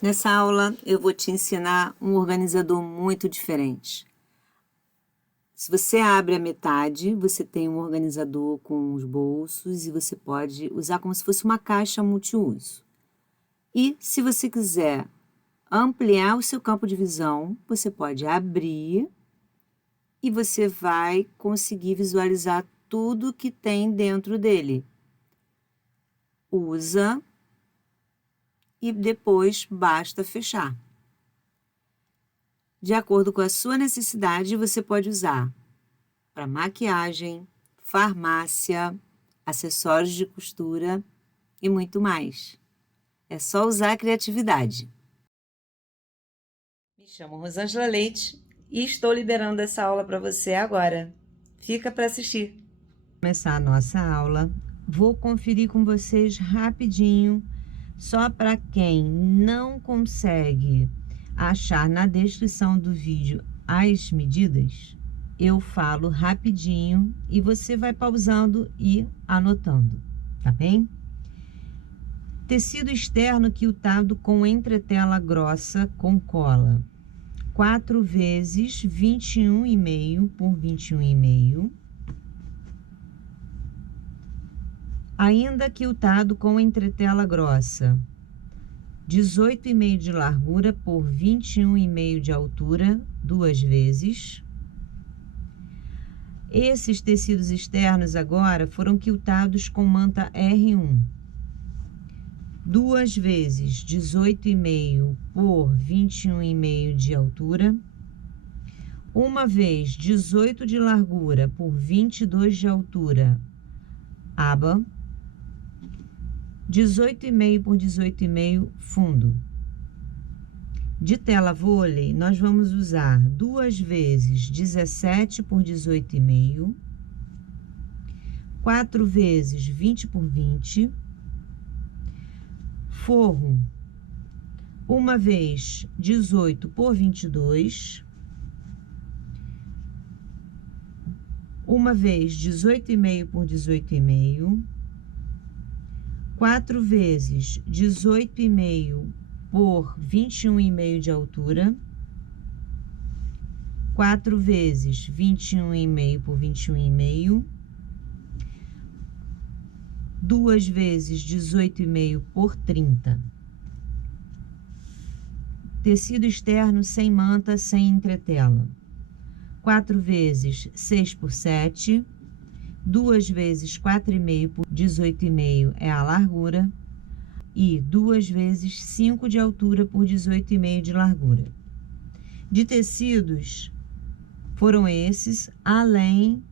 Nessa aula eu vou te ensinar um organizador muito diferente. Se você abre a metade, você tem um organizador com os bolsos e você pode usar como se fosse uma caixa multiuso. E se você quiser ampliar o seu campo de visão, você pode abrir e você vai conseguir visualizar tudo que tem dentro dele. Usa e depois basta fechar. De acordo com a sua necessidade, você pode usar para maquiagem, farmácia, acessórios de costura e muito mais. É só usar a criatividade. Me chamo Rosângela Leite e estou liberando essa aula para você agora. Fica para assistir. Começar a nossa aula, vou conferir com vocês rapidinho, só para quem não consegue achar na descrição do vídeo as medidas, eu falo rapidinho e você vai pausando e anotando, tá bem? Tecido externo quiltado com entretela grossa com cola, 4 vezes 21,5 por 21,5. Ainda quiltado com entretela grossa, 18,5 de largura por 21,5 de altura, 2 vezes. Esses tecidos externos agora foram quiltados com manta R1. 2 vezes 18,5 por 21,5 de altura. Uma vez 18 de largura por 22 de altura, aba. 18,5 por 18,5 fundo. De tela vôlei, nós vamos usar 2 vezes 17 por 18,5, 4 vezes 20 por 20, forro, uma vez 18 por 22, uma vez 18,5 por 18,5, 4 vezes 18,5 por 21,5 de altura, 4 vezes 21,5 por 21,5, 2 vezes 18,5 por 30. Tecido externo sem manta, sem entretela. 4 vezes 6 por 7, 2 vezes 4,5 por 18,5 é a largura, e 2 vezes 5 de altura por 18,5 de largura. De tecidos, foram esses, além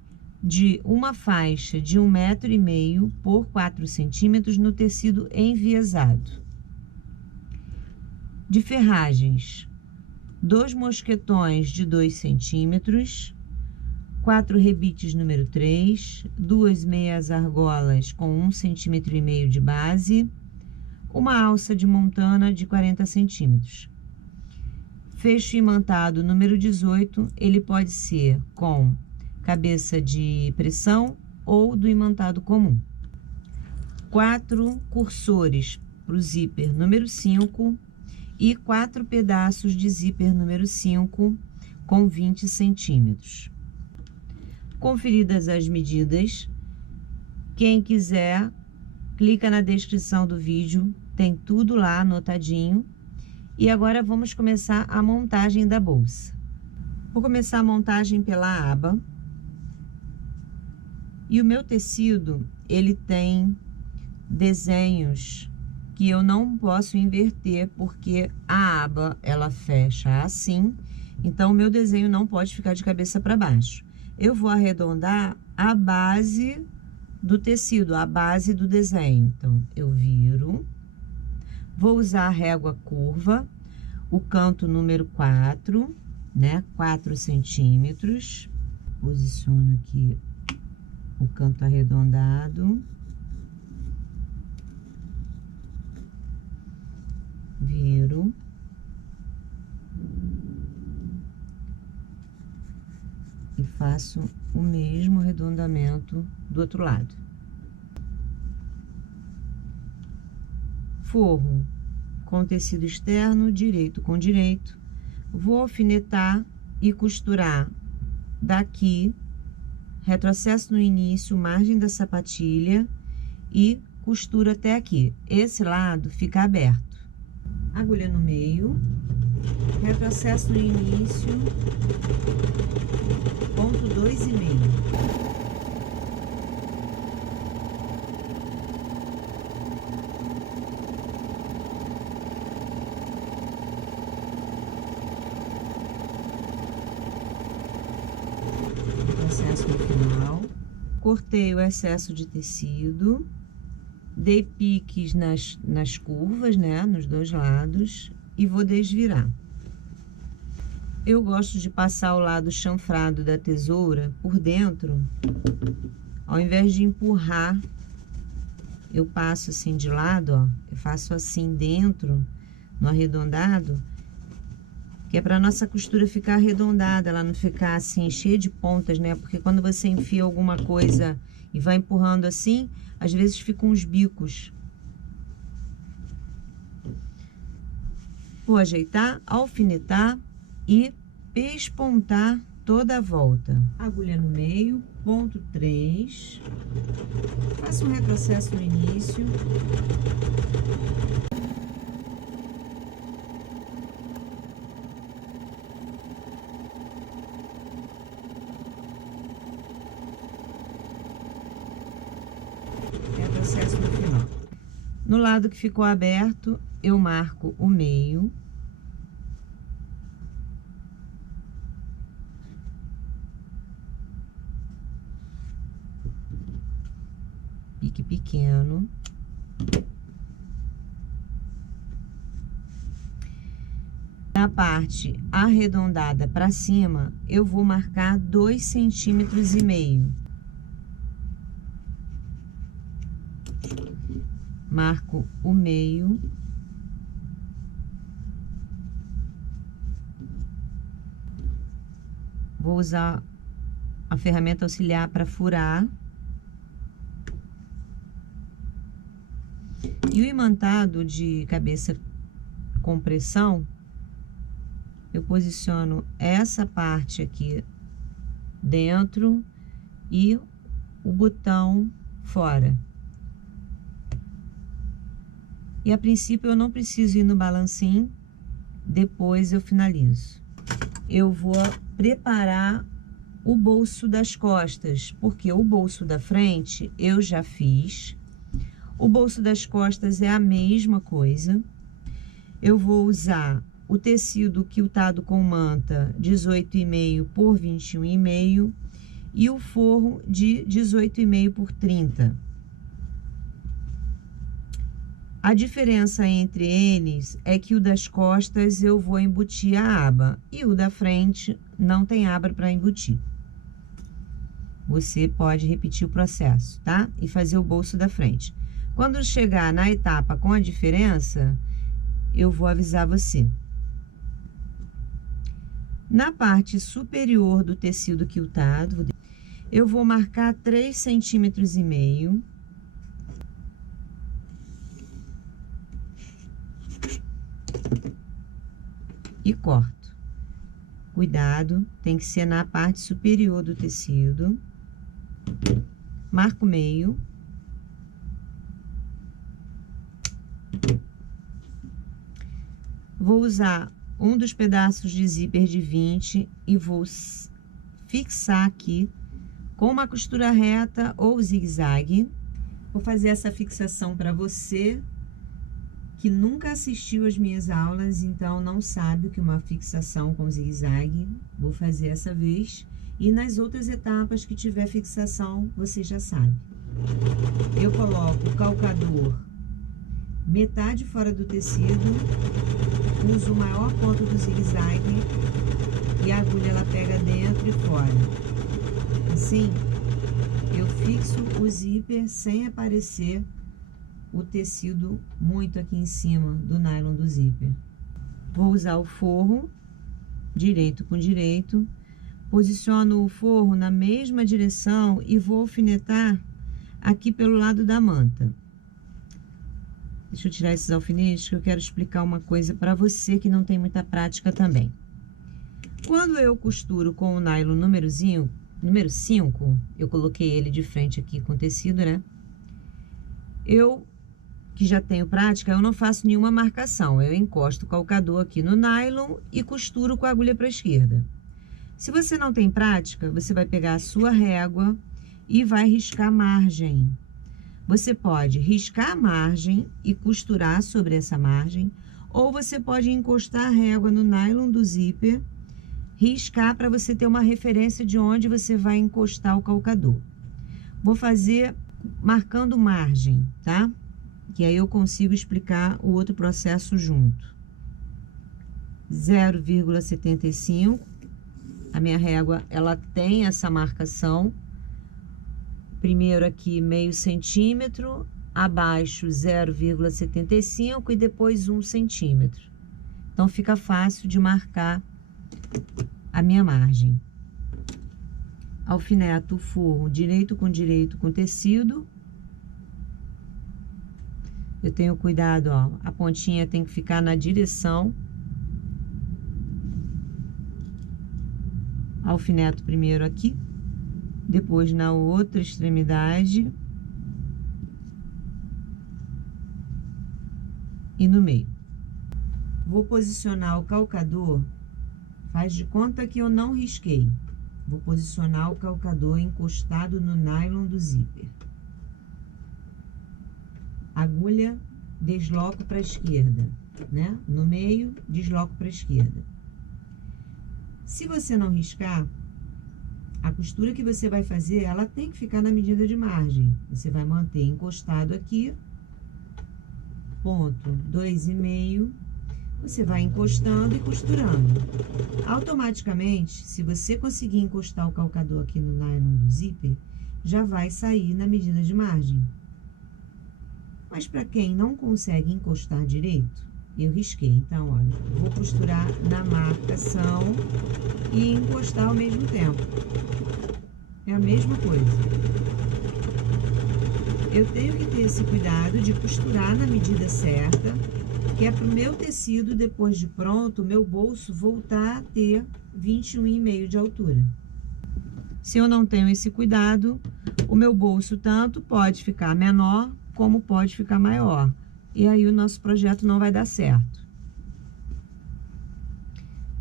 de uma faixa de 1,5 m por 4 centímetros no tecido enviesado. De ferragens, 2 mosquetões de 2 centímetros, 4 rebites número 3, 2 meias argolas com 1,5 cm de base, uma alça de montana de 40 centímetros. Fecho imantado número 18, ele pode ser com cabeça de pressão ou do imantado comum. 4 cursores para o zíper número 5 e 4 pedaços de zíper número 5 com 20 centímetros. Conferidas as medidas, quem quiser, clica na descrição do vídeo, tem tudo lá anotadinho. E agora vamos começar a montagem da bolsa. Vou começar a montagem pela aba. E o meu tecido, ele tem desenhos que eu não posso inverter, porque a aba, ela fecha assim. Então, o meu desenho não pode ficar de cabeça para baixo. Eu vou arredondar a base do tecido, a base do desenho. Então, eu viro, vou usar a régua curva, o canto número 4, né? 4 centímetros. Posiciono aqui o canto arredondado. Viro. E faço o mesmo arredondamento do outro lado. Forro com o tecido externo, direito com direito. Vou alfinetar e costurar daqui, retrocesso no início, margem da sapatilha e costura até aqui. Esse lado fica aberto. Agulha no meio, retrocesso no início, ponto 2,5. Processo no final, cortei o excesso de tecido, dei piques nas curvas, né, nos dois lados, e vou desvirar. Eu gosto de passar o lado chanfrado da tesoura por dentro, ao invés de empurrar, eu passo assim de lado, ó, eu faço assim dentro, no arredondado, que é para nossa costura ficar arredondada, ela não ficar assim cheia de pontas, né? Porque quando você enfia alguma coisa e vai empurrando assim, às vezes ficam uns bicos. Vou ajeitar, alfinetar e pespontar toda a volta. Agulha no meio, ponto 3. Faço um retrocesso no início. Retrocesso no final. No lado que ficou aberto, eu marco o meio. Pique pequeno. Na parte arredondada para cima, eu vou marcar 2,5 centímetros. Marco o meio. Vou usar a ferramenta auxiliar para furar. E o imantado de cabeça com pressão, eu posiciono essa parte aqui dentro e o botão fora. E a princípio eu não preciso ir no balancinho, depois eu finalizo. Eu vou preparar o bolso das costas, porque o bolso da frente eu já fiz. O bolso das costas é a mesma coisa. Eu vou usar o tecido quiltado com manta 18,5 por 21,5 e o forro de 18,5 por 30. A diferença entre eles é que o das costas eu vou embutir a aba e o da frente não tem aba para embutir. Você pode repetir o processo, tá? E fazer o bolso da frente. Quando chegar na etapa com a diferença, eu vou avisar você. Na parte superior do tecido quiltado, eu vou marcar 3,5 centímetros. E corto. Cuidado, tem que ser na parte superior do tecido. Marco o meio. Vou usar um dos pedaços de zíper de 20 e vou fixar aqui com uma costura reta ou zigue-zague. Vou fazer essa fixação para você que nunca assistiu às minhas aulas, então não sabe o que é uma fixação com zigue-zague. Vou fazer essa vez. E nas outras etapas que tiver fixação, você já sabe. Eu coloco o calcador metade fora do tecido, uso o maior ponto do zigue-zague e a agulha ela pega dentro e fora. Assim, eu fixo o zíper sem aparecer o tecido muito aqui em cima do nylon do zíper. Vou usar o forro, direito com direito, posiciono o forro na mesma direção e vou alfinetar aqui pelo lado da manta. Deixa eu tirar esses alfinetes que eu quero explicar uma coisa para você que não tem muita prática também. Quando eu costuro com o nylon número 5, eu coloquei ele de frente aqui com tecido, né? Eu, que já tenho prática, eu não faço nenhuma marcação. Eu encosto o calcador aqui no nylon e costuro com a agulha para a esquerda. Se você não tem prática, você vai pegar a sua régua e vai riscar a margem. Você pode riscar a margem e costurar sobre essa margem, ou você pode encostar a régua no nylon do zíper, riscar para você ter uma referência de onde você vai encostar o calcador. Vou fazer marcando margem, tá? Que aí eu consigo explicar o outro processo junto. 0,75. A minha régua, ela tem essa marcação. Primeiro aqui, meio centímetro, abaixo 0,75 e depois 1 centímetro. Então, fica fácil de marcar a minha margem. Alfineto o forro direito com tecido. Eu tenho cuidado, ó, a pontinha tem que ficar na direção. Alfineto primeiro aqui, depois na outra extremidade e no meio. Vou posicionar o calcador, faz de conta que eu não risquei. Vou posicionar o calcador encostado no nylon do zíper. Agulha, desloco para a esquerda, né? No meio, desloco para a esquerda. Se você não riscar, a costura que você vai fazer, ela tem que ficar na medida de margem. Você vai manter encostado aqui, ponto 2,5, você vai encostando e costurando. Automaticamente, se você conseguir encostar o calcador aqui no nylon do zíper, já vai sair na medida de margem. Mas para quem não consegue encostar direito, eu risquei. Então, olha, vou costurar na marcação e encostar ao mesmo tempo. É a mesma coisa. Eu tenho que ter esse cuidado de costurar na medida certa, que é para o meu tecido, depois de pronto, o meu bolso voltar a ter 21,5 de altura. Se eu não tenho esse cuidado, o meu bolso tanto pode ficar menor, como pode ficar maior. E aí o nosso projeto não vai dar certo.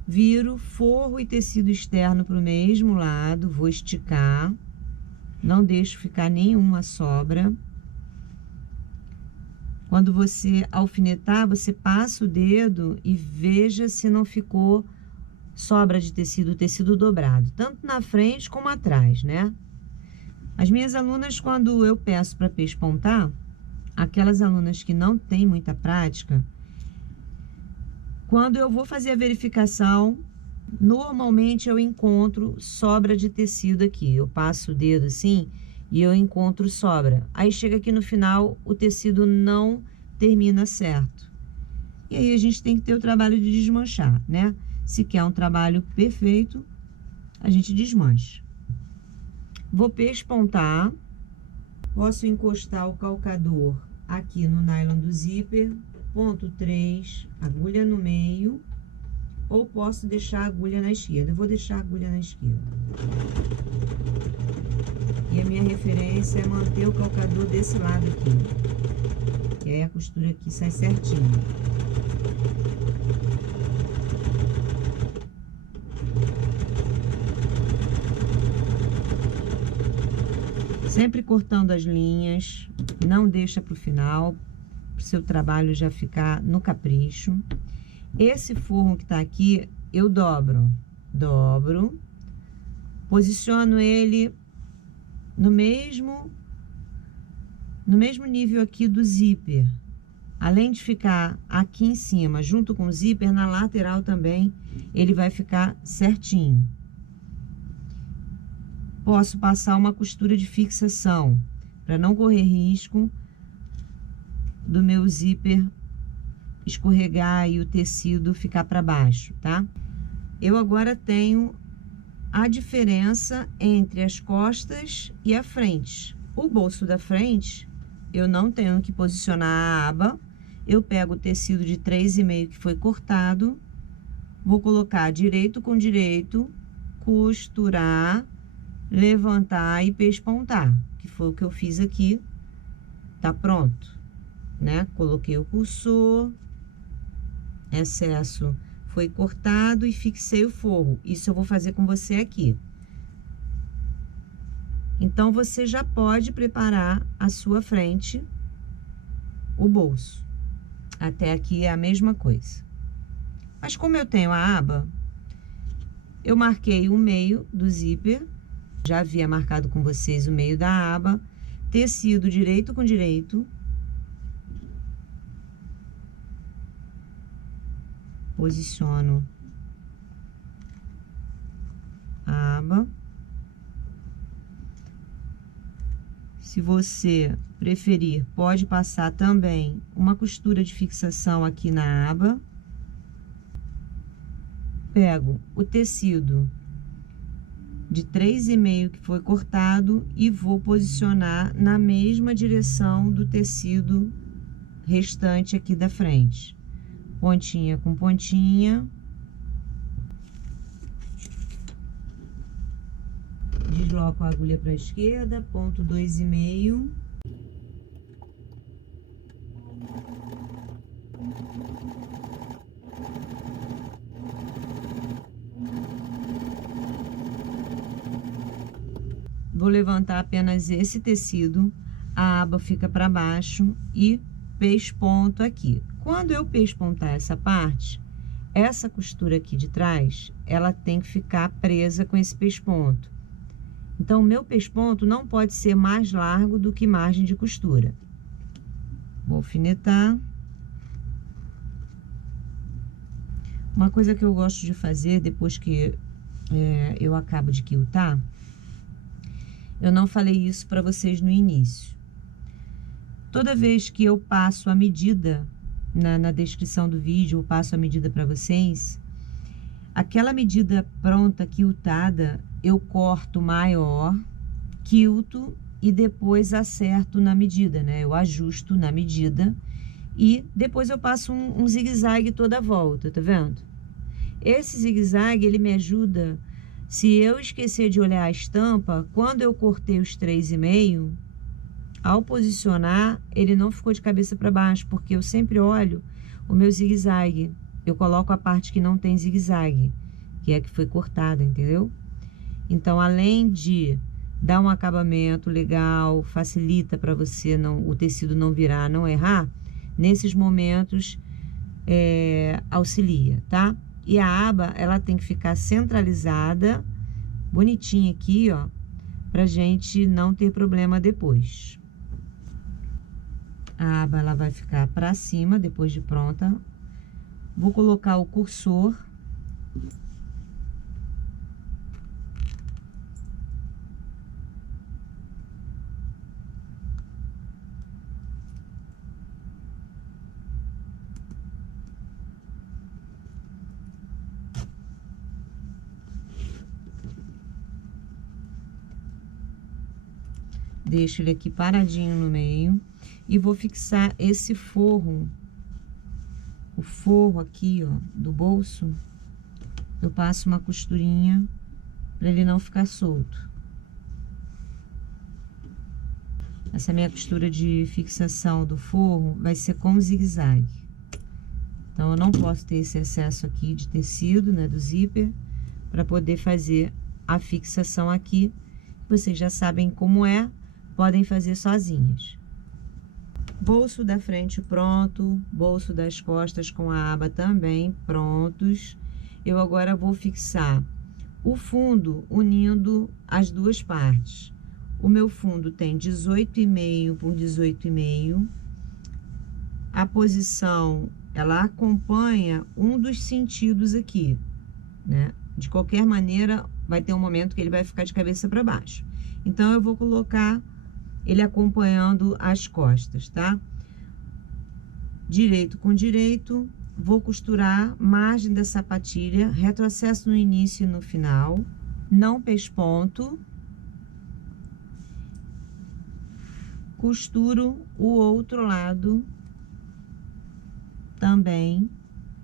Viro forro e tecido externo para o mesmo lado, vou esticar, não deixo ficar nenhuma sobra. Quando você alfinetar, você passa o dedo e veja se não ficou sobra de tecido, tecido dobrado, tanto na frente como atrás, né? As minhas alunas, quando eu peço para pespontar, aquelas alunas que não têm muita prática, quando eu vou fazer a verificação, normalmente eu encontro sobra de tecido aqui. Eu passo o dedo assim e eu encontro sobra. Aí chega aqui no final, o tecido não termina certo. E aí a gente tem que ter o trabalho de desmanchar, né? Se quer um trabalho perfeito, a gente desmancha. Vou pespontar. Posso encostar o calcador aqui no nylon do zíper, ponto 3, agulha no meio, ou posso deixar a agulha na esquerda. Eu vou deixar a agulha na esquerda. E a minha referência é manter o calcador desse lado aqui. E aí a costura aqui sai certinho. Sempre cortando as linhas, não deixa para o final, para o seu trabalho já ficar no capricho. Esse forro que está aqui, eu dobro, posiciono ele no mesmo nível aqui do zíper. Além de ficar aqui em cima, junto com o zíper, na lateral também, ele vai ficar certinho. Posso passar uma costura de fixação, para não correr risco do meu zíper escorregar e o tecido ficar para baixo, tá? Eu agora tenho a diferença entre as costas e a frente. O bolso da frente, eu não tenho que posicionar a aba, eu pego o tecido de 3,5 que foi cortado, vou colocar direito com direito, costurar, levantar e pespontar, que foi o que eu fiz aqui. Tá pronto, né? Coloquei o cursor, excesso foi cortado e fixei o forro. Isso eu vou fazer com você aqui. Então, você já pode preparar a sua frente, o bolso. Até aqui é a mesma coisa. Mas como eu tenho a aba, eu marquei o meio do zíper. Já havia marcado com vocês o meio da aba. Tecido direito com direito. Posiciono a aba. Se você preferir, pode passar também uma costura de fixação aqui na aba. Pego o tecido de 3,5 que foi cortado e vou posicionar na mesma direção do tecido restante aqui da frente. Pontinha com pontinha. Desloco a agulha para a esquerda, ponto 2,5. Vou levantar apenas esse tecido, a aba fica para baixo e pesponto aqui. Quando eu pespontar essa parte, essa costura aqui de trás, ela tem que ficar presa com esse pesponto. Então, o meu pesponto não pode ser mais largo do que margem de costura. Vou alfinetar. Uma coisa que eu gosto de fazer depois que eu acabo de quiltar, eu não falei isso para vocês no início. Toda vez que eu passo a medida, na descrição do vídeo, eu passo a medida para vocês, aquela medida pronta, quiltada, eu corto maior, quilto e depois acerto na medida, né? Eu ajusto na medida e depois eu passo um zigue-zague toda a volta, tá vendo? Esse zigue-zague, ele me ajuda, se eu esquecer de olhar a estampa, quando eu cortei os 3,5, ao posicionar, ele não ficou de cabeça para baixo, porque eu sempre olho o meu zigue-zague. Eu coloco a parte que não tem zigue-zague, que é que foi cortada, entendeu? Então, além de dar um acabamento legal, facilita para você o tecido não virar, não errar, nesses momentos auxilia, tá? E a aba, ela tem que ficar centralizada, bonitinha aqui, ó, pra gente não ter problema depois. A aba, ela vai ficar pra cima depois de pronta. Vou colocar o cursor. Deixo ele aqui paradinho no meio e vou fixar esse forro. O forro aqui, ó, do bolso, eu passo uma costurinha para ele não ficar solto. Essa minha costura de fixação do forro vai ser com zigue-zague. Então, eu não posso ter esse excesso aqui de tecido, né, do zíper, para poder fazer a fixação aqui. Vocês já sabem como é, podem fazer sozinhas. Bolso da frente pronto, bolso das costas com a aba também prontos. Eu agora vou fixar o fundo unindo as duas partes. O meu fundo tem 18,5 por 18,5. A posição, ela acompanha um dos sentidos aqui, né? De qualquer maneira, vai ter um momento que ele vai ficar de cabeça para baixo. Então, eu vou colocar ele acompanhando as costas, tá? Direito com direito, vou costurar margem da sapatilha, retrocesso no início e no final, não pesponto, costuro o outro lado também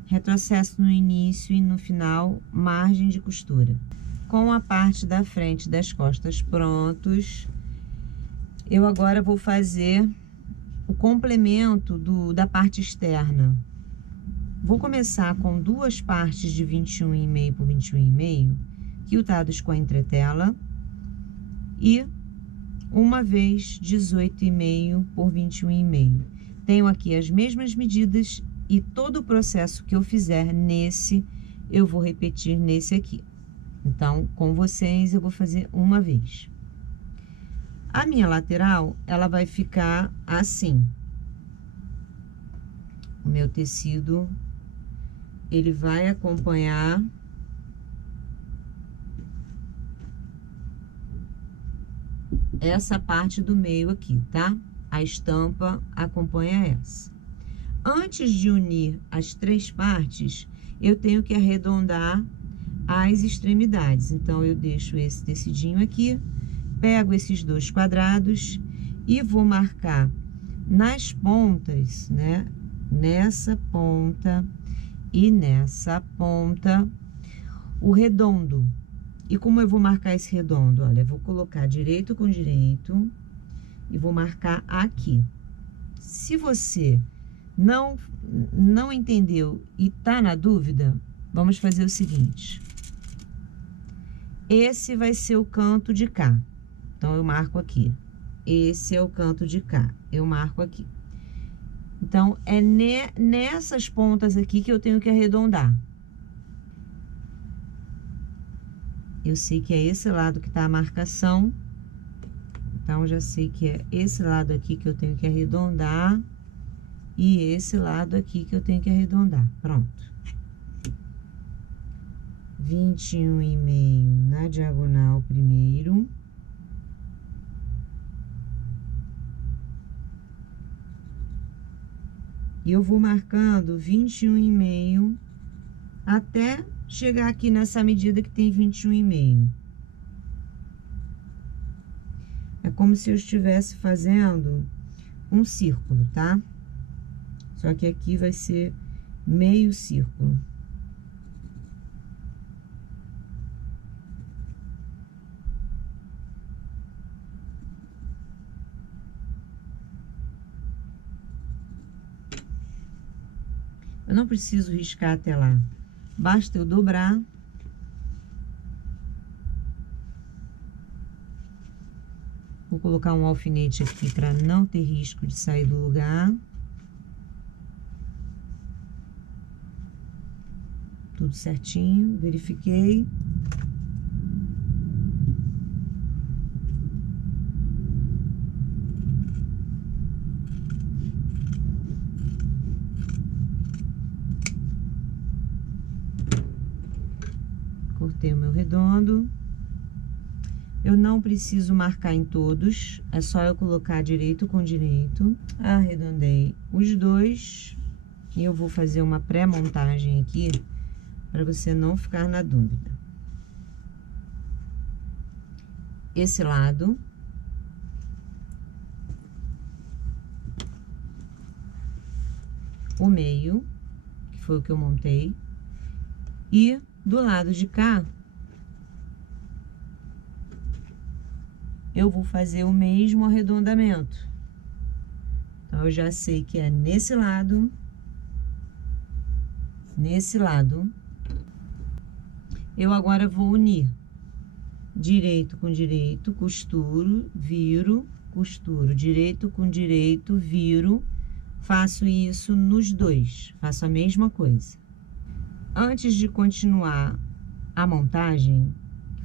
retrocesso no início e no final, margem de costura. Com a parte da frente e das costas prontos, eu agora vou fazer o complemento da parte externa. Vou começar com duas partes de 21,5 por 21,5, quiltados com a entretela, e uma vez 18,5 por 21,5. Tenho aqui as mesmas medidas e todo o processo que eu fizer nesse, eu vou repetir nesse aqui. Então, com vocês, eu vou fazer uma vez. A minha lateral, ela vai ficar assim. O meu tecido, ele vai acompanhar essa parte do meio aqui, tá? A estampa acompanha essa. Antes de unir as três partes, eu tenho que arredondar as extremidades. Então, eu deixo esse tecidinho aqui, pego esses dois quadrados e vou marcar nas pontas, né? Nessa ponta e nessa ponta, o redondo. E como eu vou marcar esse redondo? Olha, eu vou colocar direito com direito e vou marcar aqui. Se você não entendeu e tá na dúvida, vamos fazer o seguinte. Esse vai ser o canto de cá. Então, eu marco aqui. Esse é o canto de cá. Eu marco aqui. Então, é nessas pontas aqui que eu tenho que arredondar. Eu sei que é esse lado que tá a marcação. Então, já sei que é esse lado aqui que eu tenho que arredondar. E esse lado aqui que eu tenho que arredondar. Pronto. 21,5 na diagonal primeiro. E eu vou marcando 21,5 até chegar aqui nessa medida que tem 21,5. É como se eu estivesse fazendo um círculo, tá? Só que aqui vai ser meio círculo. Eu não preciso riscar até lá. Basta eu dobrar. Vou colocar um alfinete aqui para não ter risco de sair do lugar. Tudo certinho, verifiquei. Cortei o meu redondo. Eu não preciso marcar em todos, é só eu colocar direito com direito. Arredondei os dois e eu vou fazer uma pré-montagem aqui para você não ficar na dúvida. Esse lado. O meio, que foi o que eu montei. E do lado de cá, eu vou fazer o mesmo arredondamento. Então, eu já sei que é nesse lado, eu agora vou unir direito com direito, costuro, viro, costuro, direito com direito, viro, faço isso nos dois, faço a mesma coisa. Antes de continuar a montagem,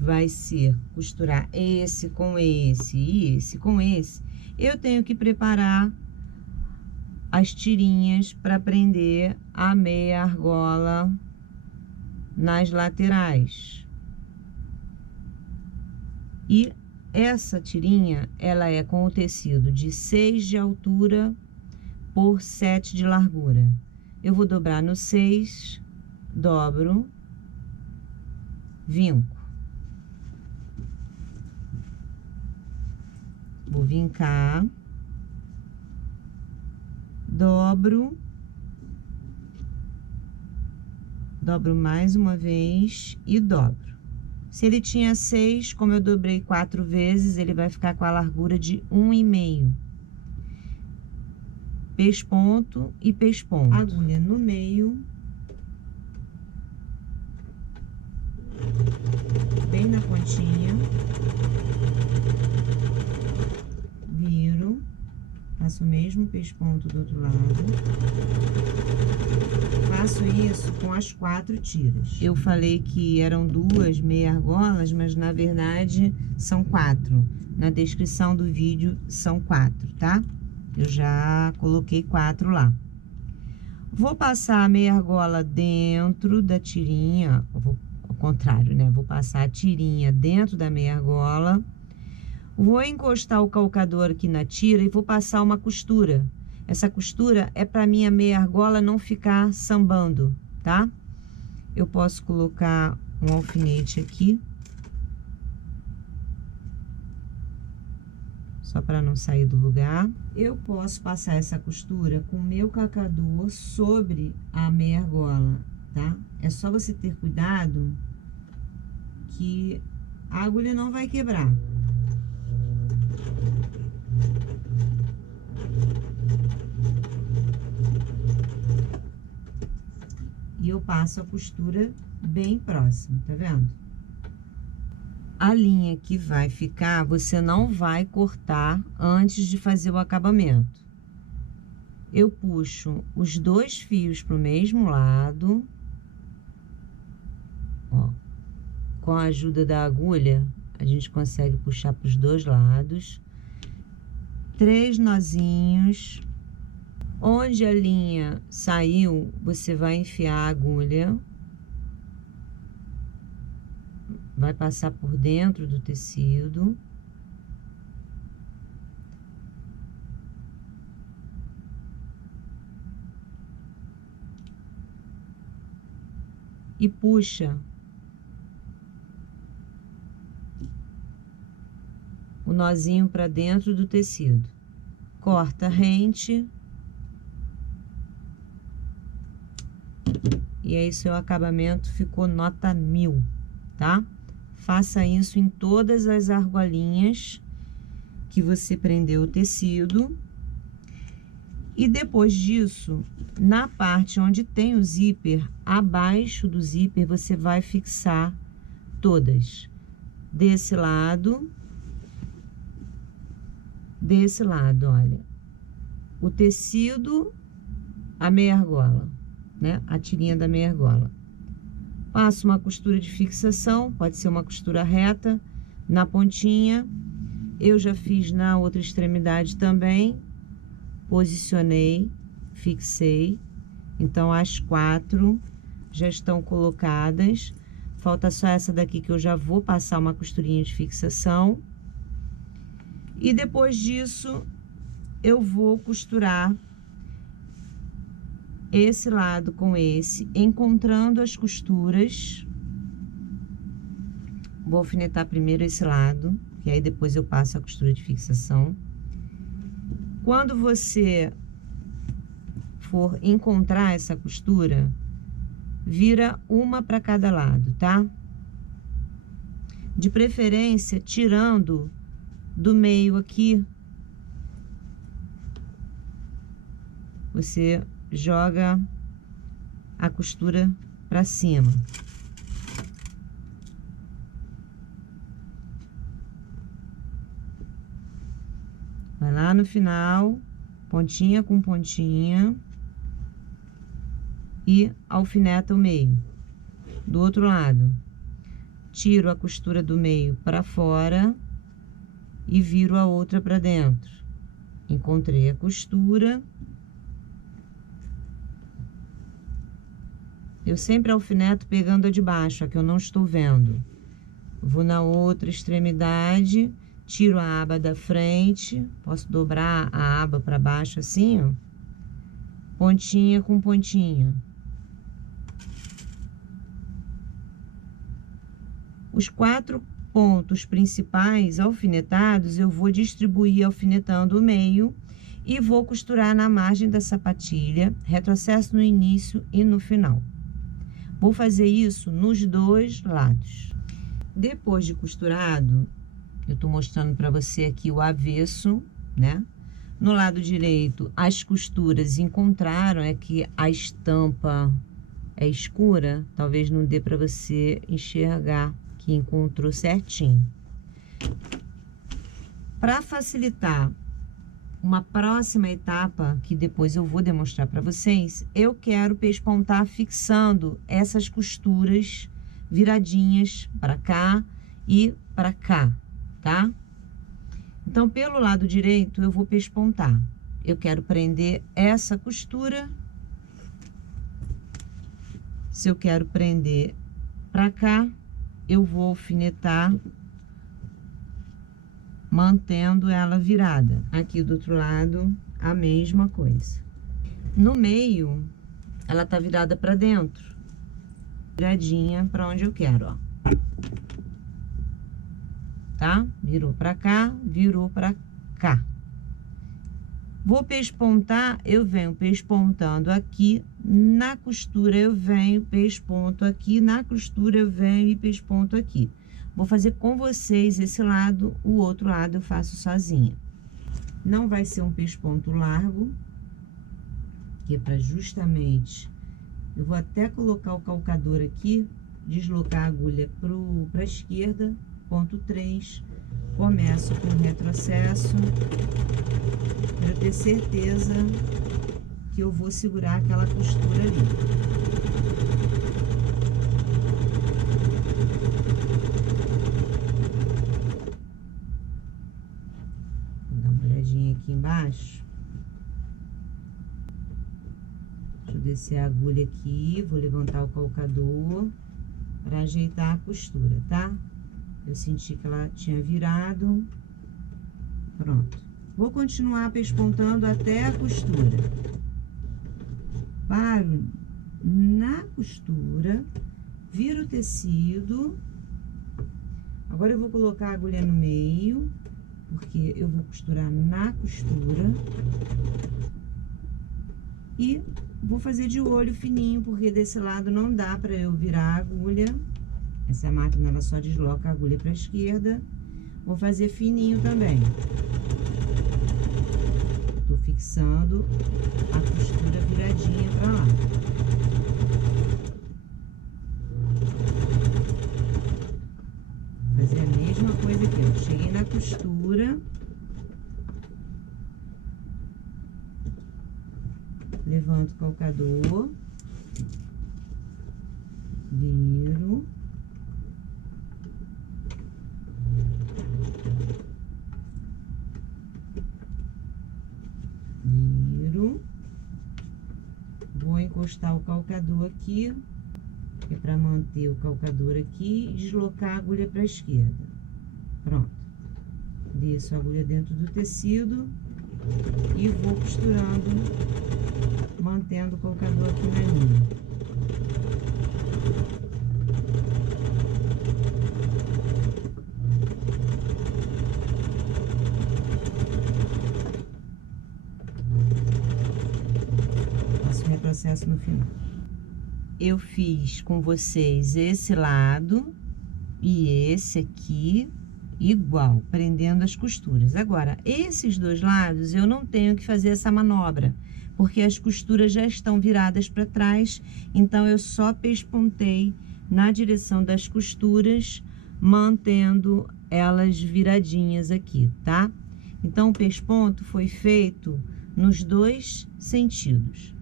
vai ser costurar esse com esse e esse com esse, eu tenho que preparar as tirinhas para prender a meia argola nas laterais. E essa tirinha, ela é com o tecido de 6 de altura por 7 de largura. Eu vou dobrar no 6, dobro, vinco. Vou vincar, dobro Dobro mais uma vez e dobro. Se ele tinha 6, como eu dobrei 4 vezes, ele vai ficar com a largura de 1,5. Pesponto e pesponto. Agulha no meio. Bem na pontinha. Viro. Faço o mesmo pesponto do outro lado. Faço isso com as 4 tiras. Eu falei que eram 2 meia argolas, mas na verdade são 4. Na descrição do vídeo são 4, tá? Eu já coloquei 4 lá. Vou passar a meia argola dentro da tirinha, ao contrário, né? Vou passar a tirinha dentro da meia argola. Vou encostar o calcador aqui na tira e vou passar uma costura. Essa costura é para minha meia argola não ficar sambando, tá? Eu posso colocar um alfinete aqui. Só para não sair do lugar. Eu posso passar essa costura com o meu calcador sobre a meia argola, tá? É só você ter cuidado que a agulha não vai quebrar. E eu passo a costura bem próxima, tá vendo? A linha que vai ficar, você não vai cortar antes de fazer o acabamento. Eu puxo os 2 fios para o mesmo lado. Ó, com a ajuda da agulha, a gente consegue puxar para os 2 lados. 3 nozinhos. Onde a linha saiu, você vai enfiar a agulha. Vai passar por dentro do tecido. E puxa o nozinho para dentro do tecido. Corta rente. E aí, seu acabamento ficou nota 1000, tá? Faça isso em todas as argolinhas que você prendeu o tecido. E depois disso, na parte onde tem o zíper, abaixo do zíper, você vai fixar todas. Desse lado, olha. O tecido, a meia argola, né? A tirinha da meia argola. Passo uma costura de fixação, pode ser uma costura reta, na pontinha. Eu já fiz na outra extremidade também. Posicionei, fixei. Então, as 4 já estão colocadas. Falta só essa daqui que eu já vou passar uma costurinha de fixação. E depois disso, eu vou costurar esse lado com esse, encontrando as costuras. Vou alfinetar primeiro esse lado, e aí depois eu passo a costura de fixação. Quando você for encontrar essa costura, vira uma para cada lado, tá? De preferência, tirando do meio aqui, você joga a costura para cima. Vai lá no final, pontinha com pontinha, e alfineta o meio. Do outro lado, tiro a costura do meio para fora e viro a outra para dentro. Encontrei a costura. Eu sempre alfineto pegando a de baixo, a que eu não estou vendo. Vou na outra extremidade, tiro a aba da frente, posso dobrar a aba para baixo assim, ó. Pontinha com pontinha. Os 4 pontos principais alfinetados, eu vou distribuir alfinetando o meio e vou costurar na margem da sapatilha, retrocesso no início e no final. Vou fazer isso nos dois lados. Depois de costurado, eu tô mostrando para você aqui o avesso, né? No lado direito, as costuras encontraram, é que a estampa é escura, talvez não dê para você enxergar que encontrou certinho. Para facilitar uma próxima etapa, que depois eu vou demonstrar para vocês, eu quero pespontar fixando essas costuras viradinhas para cá e para cá, tá? Então, pelo lado direito, eu vou pespontar. Eu quero prender essa costura. Se eu quero prender para cá, eu vou alfinetar, mantendo ela virada. Aqui do outro lado, a mesma coisa. No meio, ela tá virada para dentro. Viradinha para onde eu quero, ó. Tá? Virou para cá, virou para cá. Vou pespontar, eu venho pespontando aqui, na costura eu venho, pesponto aqui, na costura eu venho e pesponto aqui. Vou fazer com vocês esse lado, o outro lado eu faço sozinha. Não vai ser um pesponto largo, que é para justamente... Eu vou até colocar o calcador aqui, deslocar a agulha para a esquerda, ponto 3, começo com retrocesso, para ter certeza que eu vou segurar aquela costura ali. Vou dar uma olhadinha aqui embaixo. Deixa eu descer a agulha aqui, vou levantar o calcador para ajeitar a costura, tá? Eu senti que ela tinha virado. Pronto. Vou continuar pespontando até a costura. Paro na costura, viro o tecido. Agora eu vou colocar a agulha no meio, porque eu vou costurar na costura. E vou fazer de olho fininho, porque desse lado não dá para eu virar a agulha. Essa máquina, ela só desloca a agulha para a esquerda. Vou fazer fininho também. Tô fixando a costura viradinha para lá. Fazer a mesma coisa aqui, ó. Cheguei na costura. Levanto o calcador. Viro. Viro. Vou encostar o calcador aqui, que é para manter o calcador aqui e deslocar a agulha para a esquerda. Pronto. Desço a agulha dentro do tecido e vou costurando, mantendo o calcador aqui na linha. Faço o retrocesso no final. Eu fiz com vocês esse lado e esse aqui igual, prendendo as costuras. Agora, esses dois lados eu não tenho que fazer essa manobra, porque as costuras já estão viradas para trás, então eu só pespontei na direção das costuras, mantendo elas viradinhas aqui, tá? Então, o pesponto foi feito nos dois sentidos.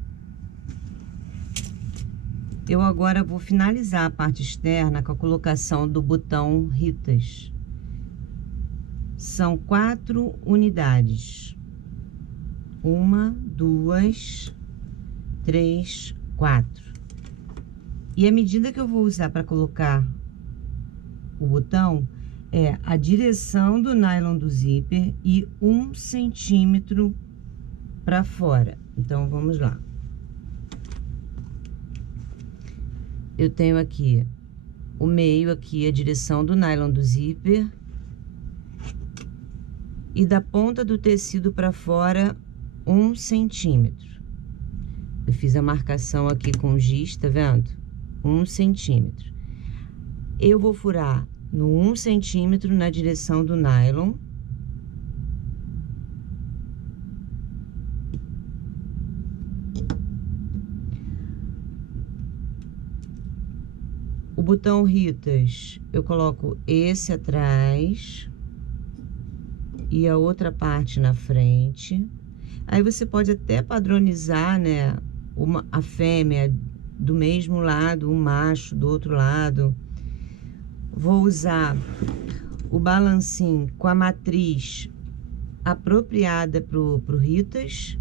Eu agora vou finalizar a parte externa com a colocação do botão Ritas. São 4 unidades. 1, 2, 3, 4. E a medida que eu vou usar para colocar o botão é a direção do nylon do zíper e 1 centímetro para fora. Então, vamos lá. Eu tenho aqui o meio, aqui a direção do nylon do zíper. E da ponta do tecido para fora, 1 centímetro. Eu fiz a marcação aqui com giz, tá vendo? 1 centímetro. Eu vou furar no 1 centímetro na direção do nylon. O botão Ritas, eu coloco esse atrás e a outra parte na frente. Aí você pode até padronizar, né, a fêmea do mesmo lado, o macho do outro lado. Vou usar o balancim com a matriz apropriada pro Ritas.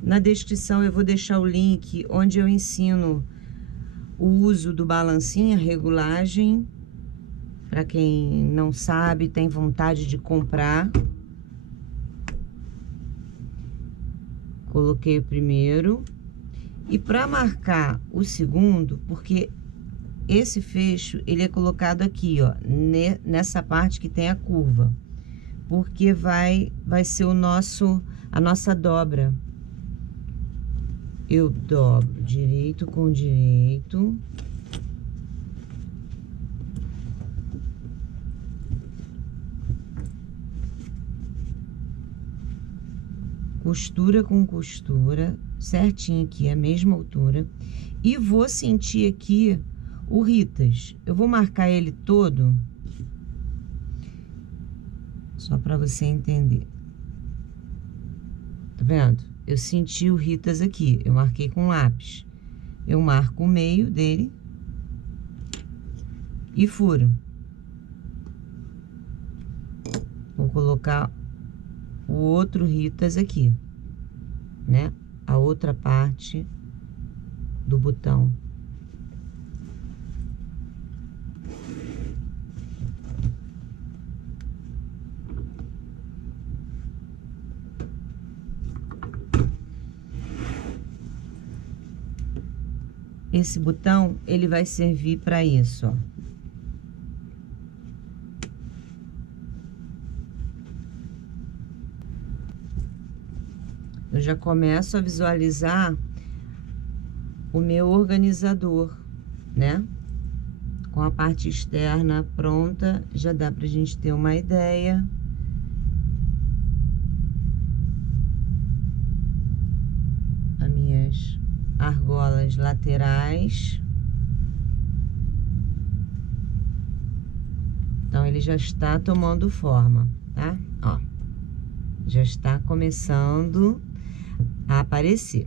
Na descrição eu vou deixar o link onde eu ensino o uso do balancim, a regulagem, para quem não sabe, tem vontade de comprar. Coloquei o primeiro. E para marcar o segundo, porque esse fecho, ele é colocado aqui, ó, nessa parte que tem a curva, porque vai ser a nossa dobra. Eu dobro direito com direito. Costura com costura, certinho aqui, a mesma altura. E vou sentir aqui o Ritas. Eu vou marcar ele todo, só para você entender. Tá vendo? Eu senti o Ritas aqui, eu marquei com lápis. Eu marco o meio dele e furo. Vou colocar o outro Ritas aqui, né? A outra parte do botão. Esse botão, ele vai servir para isso, ó. Eu já começo a visualizar o meu organizador, né? Com a parte externa pronta, já dá pra gente ter uma ideia. As minhas argolas laterais. Então, ele já está tomando forma, tá? Ó, já está começando a aparecer.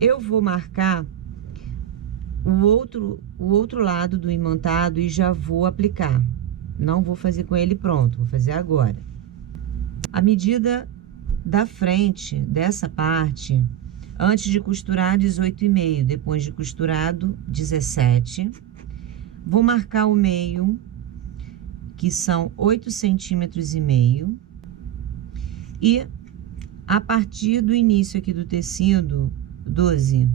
Eu vou marcar o outro lado do imantado e já vou aplicar. Não vou fazer com ele pronto, vou fazer agora. A medida da frente dessa parte, antes de costurar 18,5, depois de costurado 17. Vou marcar o meio, que são 8,5 centímetros. E a partir do início aqui do tecido, 12.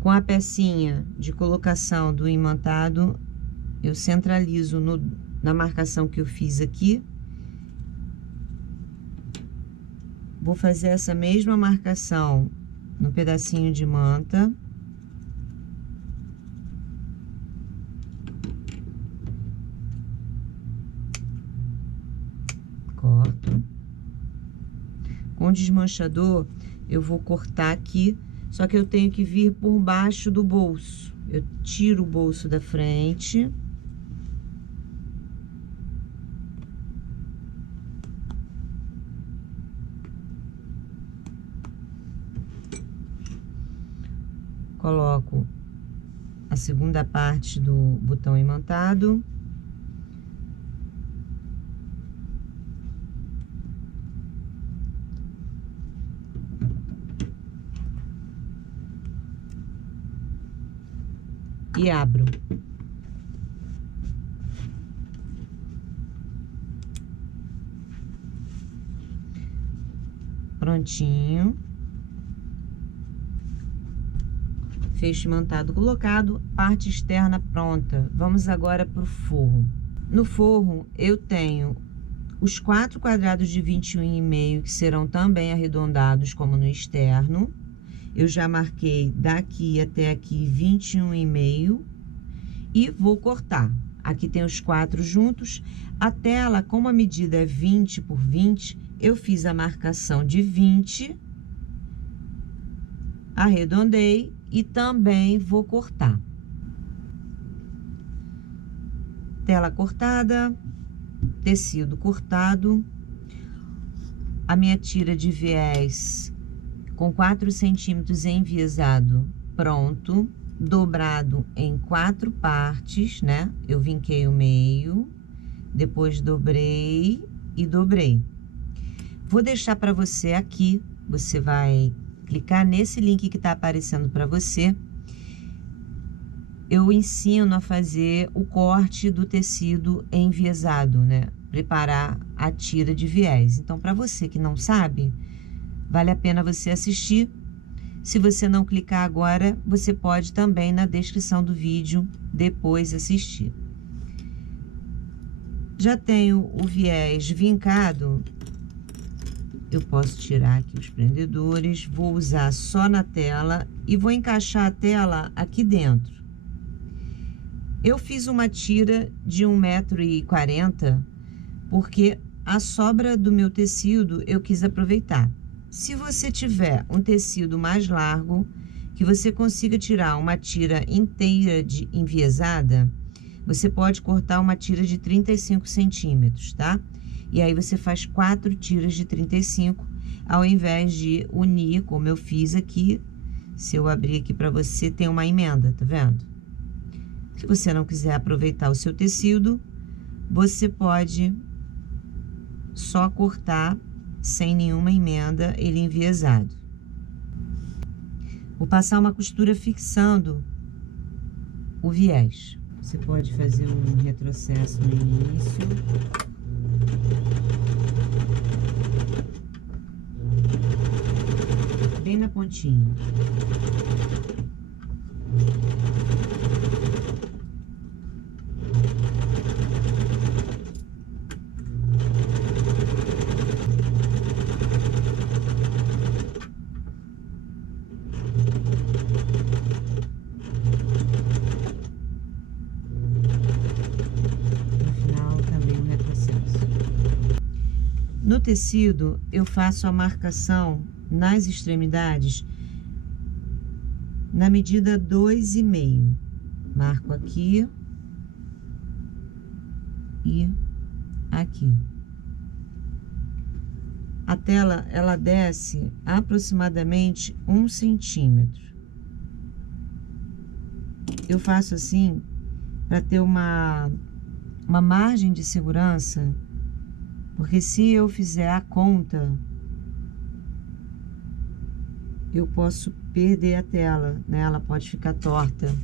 Com a pecinha de colocação do imantado, eu centralizo na marcação que eu fiz aqui. Vou fazer essa mesma marcação no pedacinho de manta. Corto. Com desmanchador, eu vou cortar aqui, só que eu tenho que vir por baixo do bolso. Eu tiro o bolso da frente. Coloco a segunda parte do botão imantado. E abro. Prontinho. Fecho imantado colocado, parte externa pronta. Vamos agora para o forro. No forro, eu tenho os 4 quadrados de 21,5, que serão também arredondados como no externo. Eu já marquei daqui até aqui 21,5 e vou cortar. Aqui tem os 4 juntos. A tela, como a medida é 20 por 20, eu fiz a marcação de 20, arredondei e também vou cortar. Tela cortada, tecido cortado, a minha tira de viés com 4 centímetros enviesado pronto, dobrado em 4 partes, né? Eu vinquei o meio, depois dobrei e dobrei. Vou deixar para você aqui, você vai clicar nesse link que está aparecendo para você. Eu ensino a fazer o corte do tecido enviesado, né? Preparar a tira de viés. Então, para você que não sabe, vale a pena você assistir. Se você não clicar agora, você pode também na descrição do vídeo depois assistir. Já tenho o viés vincado. Eu posso tirar aqui os prendedores, vou usar só na tela e vou encaixar a tela aqui dentro. Eu fiz uma tira de 1,40 m, porque a sobra do meu tecido eu quis aproveitar. Se você tiver um tecido mais largo, que você consiga tirar uma tira inteira de enviesada, você pode cortar uma tira de 35 centímetros, tá? E aí você faz 4 tiras de 35, ao invés de unir, como eu fiz aqui. Se eu abrir aqui para você, tem uma emenda, tá vendo? Se você não quiser aproveitar o seu tecido, você pode só cortar sem nenhuma emenda ele enviesado. Vou passar uma costura fixando o viés. Você pode fazer um retrocesso no início. Bem na pontinha. No tecido, eu faço a marcação nas extremidades na medida 2,5. Marco aqui e aqui. A tela, ela desce aproximadamente 1 centímetro. Eu faço assim para ter uma margem de segurança. Porque se eu fizer a conta, eu posso perder a tela, né? Ela pode ficar torta.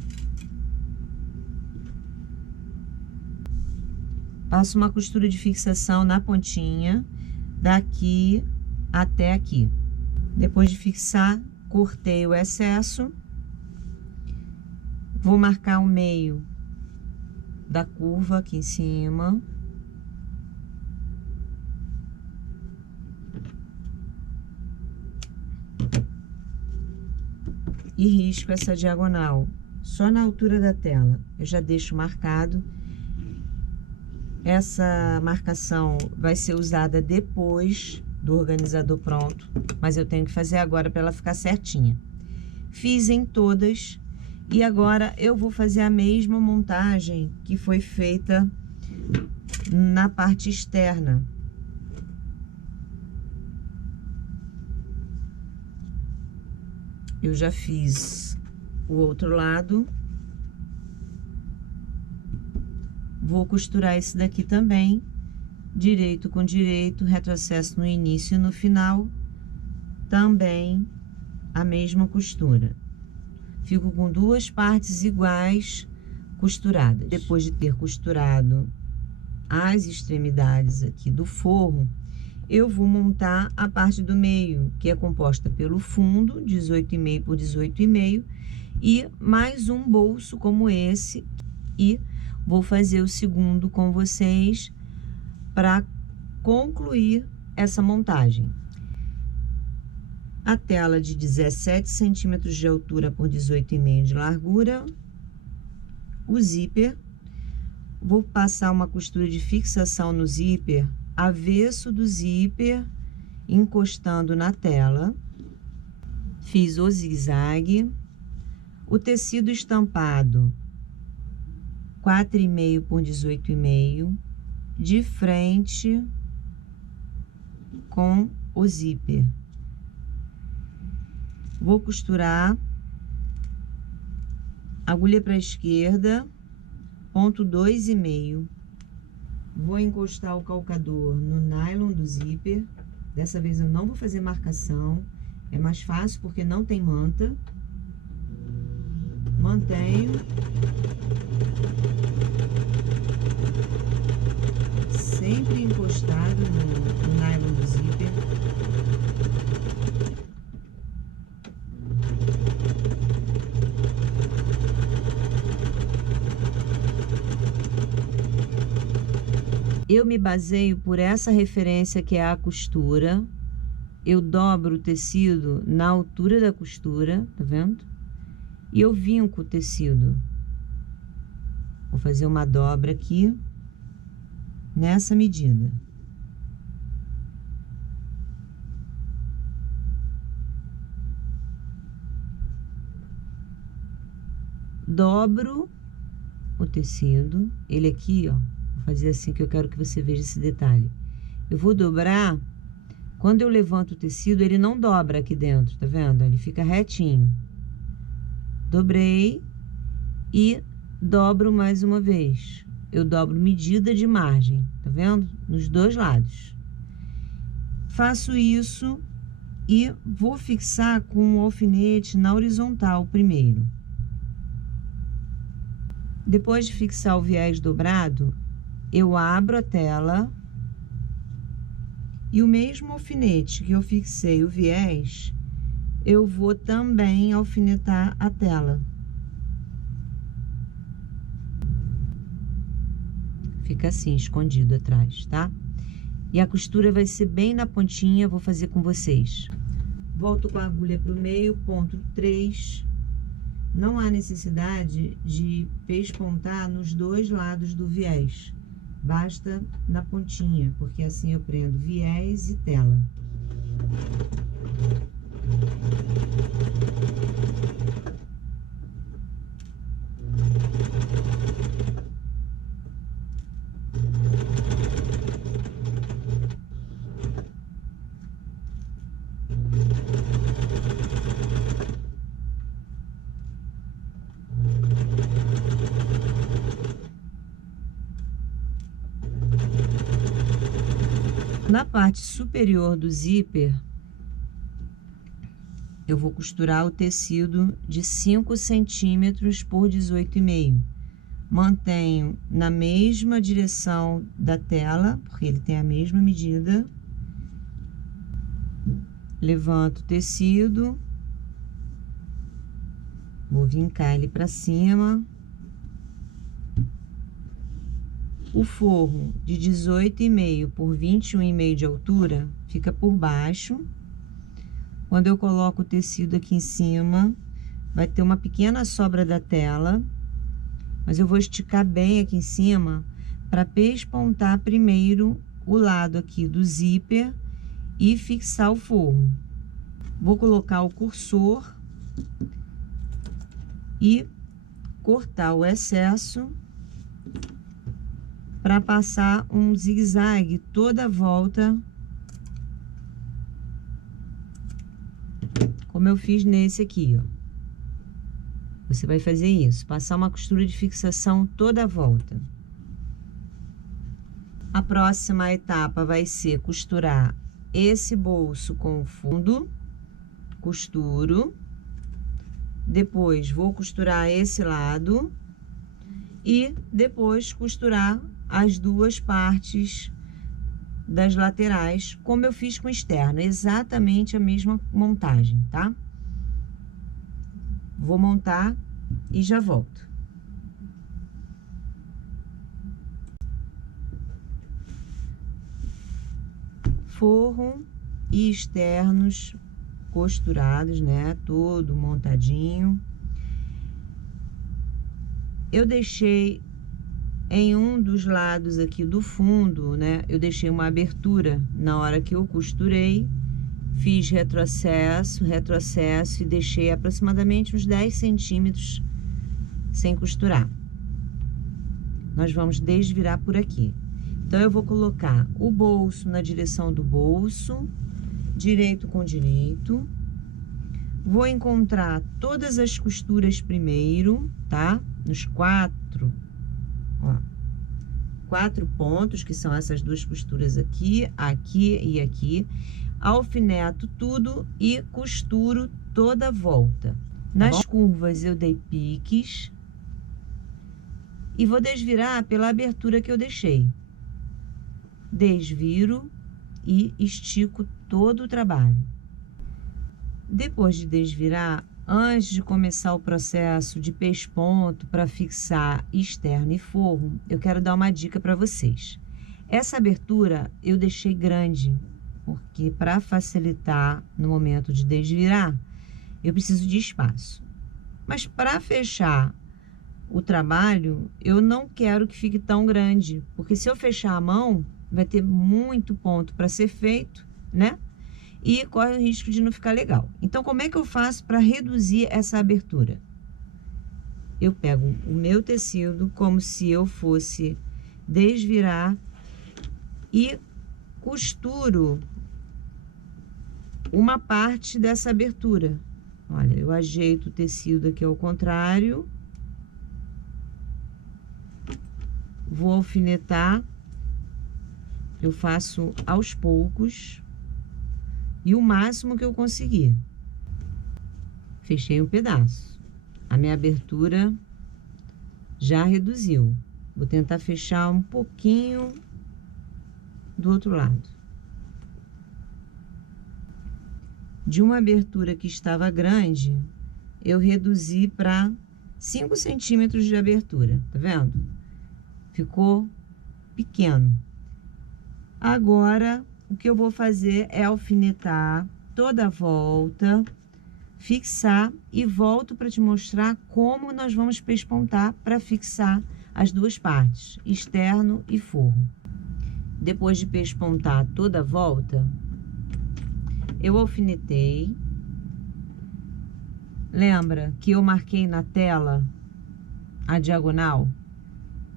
Passo uma costura de fixação na pontinha, daqui até aqui. Depois de fixar, cortei o excesso. Vou marcar o meio da curva aqui em cima. E risco essa diagonal só na altura da tela. Eu já deixo marcado. Essa marcação vai ser usada depois do organizador pronto, mas eu tenho que fazer agora para ela ficar certinha. Fiz em todas e agora eu vou fazer a mesma montagem que foi feita na parte externa. Eu já fiz o outro lado. Vou costurar esse daqui também, direito com direito, retrocesso no início e no final, também a mesma costura. Fico com 2 partes iguais costuradas. Depois de ter costurado as extremidades aqui do forro, eu vou montar a parte do meio, que é composta pelo fundo, 18,5 por 18,5, e mais um bolso como esse, e vou fazer o segundo com vocês para concluir essa montagem. A tela de 17 centímetros de altura por 18,5 de largura, o zíper, vou passar uma costura de fixação no zíper, avesso do zíper, encostando na tela, fiz o zigue-zague, o tecido estampado 4,5 por 18,5, de frente com o zíper. Vou costurar, agulha para a esquerda, ponto 2,5. Vou encostar o calcador no nylon do zíper. Dessa vez eu não vou fazer marcação, é mais fácil porque não tem manta. Mantenho. Sempre encostado no nylon do zíper. Eu me baseio por essa referência que é a costura. Eu dobro o tecido na altura da costura, tá vendo? E eu vinco o tecido. Vou fazer uma dobra aqui, nessa medida. Dobro o tecido, ele aqui, ó, vou fazer assim que eu quero que você veja esse detalhe. Eu vou dobrar, quando eu levanto o tecido, ele não dobra aqui dentro, tá vendo? Ele fica retinho. Dobrei e dobro mais uma vez. Eu dobro medida de margem, tá vendo? Nos dois lados. Faço isso e vou fixar com o alfinete na horizontal primeiro. Depois de fixar o viés dobrado, eu abro a tela e o mesmo alfinete que eu fixei o viés, eu vou também alfinetar a tela. Fica assim, escondido atrás, tá? E a costura vai ser bem na pontinha, vou fazer com vocês. Volto com a agulha para o meio, ponto 3. Não há necessidade de pespontar nos dois lados do viés. Basta na pontinha, porque assim eu prendo viés e tela. Na parte superior do zíper, eu vou costurar o tecido de 5 centímetros por 18,5. Mantenho na mesma direção da tela, porque ele tem a mesma medida. Levanto o tecido, vou vincar ele para cima. O forro de 18,5 por 21,5 de altura fica por baixo. Quando eu coloco o tecido aqui em cima, vai ter uma pequena sobra da tela, mas eu vou esticar bem aqui em cima para pespontar primeiro o lado aqui do zíper e fixar o forro. Vou colocar o cursor e cortar o excesso para passar um zigue-zague toda a volta, como eu fiz nesse aqui, ó. Você vai fazer isso, passar uma costura de fixação toda a volta. A próxima etapa vai ser costurar esse bolso com o fundo, costuro, depois vou costurar esse lado e depois costurar as duas partes das laterais, como eu fiz com o externo, exatamente a mesma montagem, tá? Vou montar e já volto. forro e externos costurados, né? Todo montadinho. Eu deixei em um dos lados aqui do fundo, né? Eu deixei uma abertura na hora que eu costurei. Fiz retrocesso e deixei aproximadamente uns 10 centímetros sem costurar. Nós vamos desvirar por aqui. Então, eu vou colocar o bolso na direção do bolso, direito com direito. Vou encontrar todas as costuras primeiro, tá? Nos quatro pontos, que são essas duas costuras aqui, aqui e aqui. Alfineto tudo e costuro toda a volta. Nas curvas eu dei piques e vou desvirar pela abertura que eu deixei. Desviro e estico todo o trabalho. Depois de desvirar, antes de começar o processo de pesponto para fixar externo e forro, eu quero dar uma dica para vocês. Essa abertura eu deixei grande, porque para facilitar no momento de desvirar, eu preciso de espaço. Mas para fechar o trabalho, eu não quero que fique tão grande, porque se eu fechar a mão, vai ter muito ponto para ser feito, né? E corre o risco de não ficar legal. Então, como é que eu faço para reduzir essa abertura? Eu pego o meu tecido como se eu fosse desvirar e costuro uma parte dessa abertura. Olha, eu ajeito o tecido aqui ao contrário. Vou alfinetar. Eu faço aos poucos e o máximo que eu conseguir. Fechei um pedaço. A minha abertura já reduziu. Vou tentar fechar um pouquinho do outro lado. De uma abertura que estava grande, eu reduzi para 5 centímetros de abertura, tá vendo? Ficou pequeno. Agora, o que eu vou fazer é alfinetar toda a volta, fixar e volto para te mostrar como nós vamos pespontar para fixar as duas partes, externo e forro. Depois de pespontar toda a volta, eu alfinetei. Lembra que eu marquei na tela a diagonal?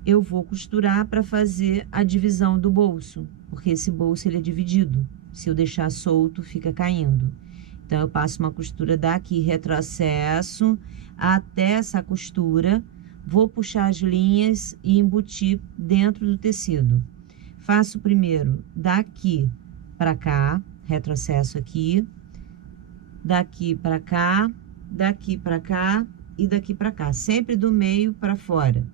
Eu vou costurar para fazer a divisão do bolso, porque esse bolso ele é dividido. Se eu deixar solto, fica caindo. Então, eu passo uma costura daqui, retrocesso até essa costura, vou puxar as linhas e embutir dentro do tecido. Faço primeiro daqui para cá, retrocesso aqui, daqui para cá, daqui para cá e daqui para cá, sempre do meio para fora.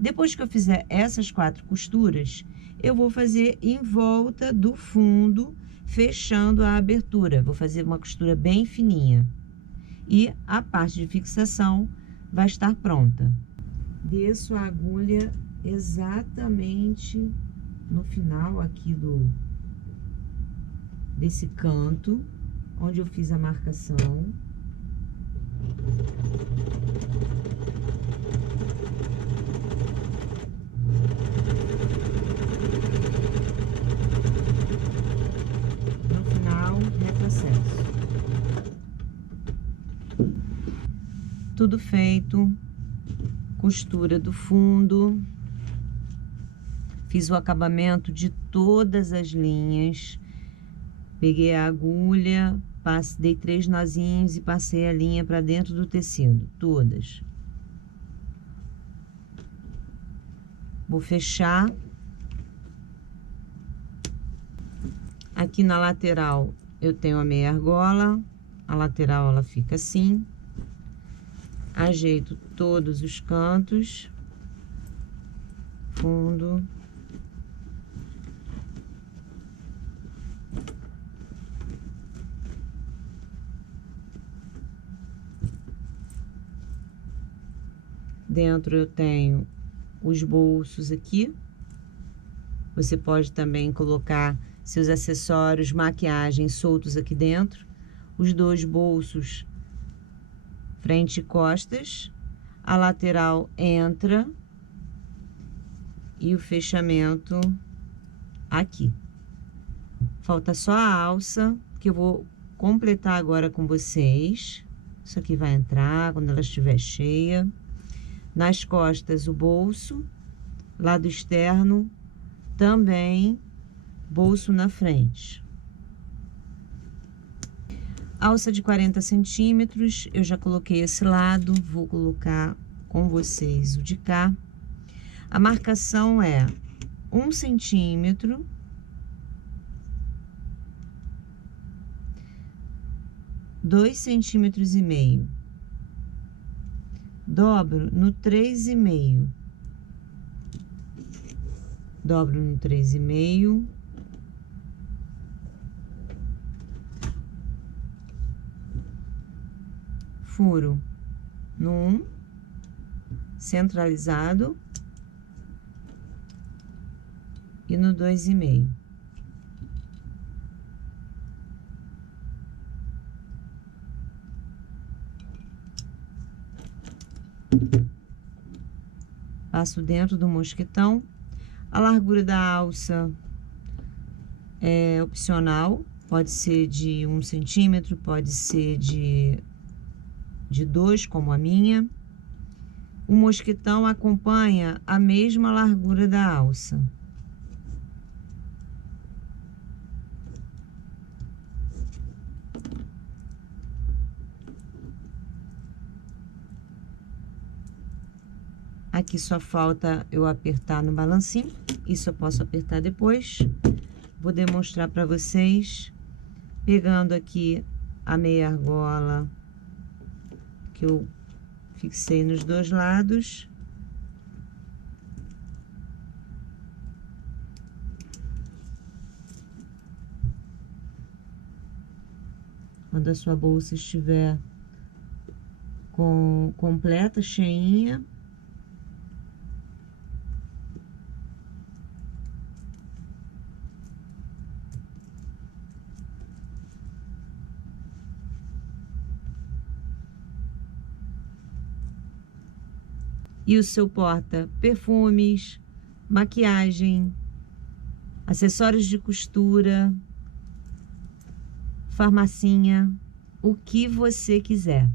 Depois que eu fizer essas 4 costuras, eu vou fazer em volta do fundo, fechando a abertura. Vou fazer uma costura bem fininha. E a parte de fixação vai estar pronta. Desço a agulha exatamente no final aqui desse canto, onde eu fiz a marcação. No final, retrocesso. Tudo feito. Costura do fundo. Fiz o acabamento de todas as linhas. Peguei a agulha, dei 3 nozinhos e passei a linha para dentro do tecido, todas. Vou fechar. Aqui na lateral eu tenho a meia argola, a lateral ela fica assim. Ajeito todos os cantos, fundo. Dentro eu tenho os bolsos aqui. Você pode também colocar seus acessórios, maquiagem soltos aqui dentro, os dois bolsos frente e costas, a lateral entra e o fechamento aqui. Falta só a alça, que eu vou completar agora com vocês. Isso aqui vai entrar quando ela estiver cheia. Nas costas, o bolso, lado externo, também bolso na frente. Alça de 40 centímetros, eu já coloquei esse lado, vou colocar com vocês o de cá. A marcação é 1 centímetro, dois centímetros e meio. Dobro no 3,5. Dobro no 3,5. Furo no 1, centralizado, e no 2,5. Passo dentro do mosquetão. A largura da alça é opcional, pode ser de 1 centímetro, pode ser de 2, como a minha. O mosquetão acompanha a mesma largura da alça. Aqui só falta eu apertar no balancinho, isso eu posso apertar depois. Vou demonstrar para vocês, pegando aqui a meia argola que eu fixei nos dois lados. Quando a sua bolsa estiver completa, cheinha, e o seu porta perfumes, maquiagem, acessórios de costura, farmacinha, o que você quiser.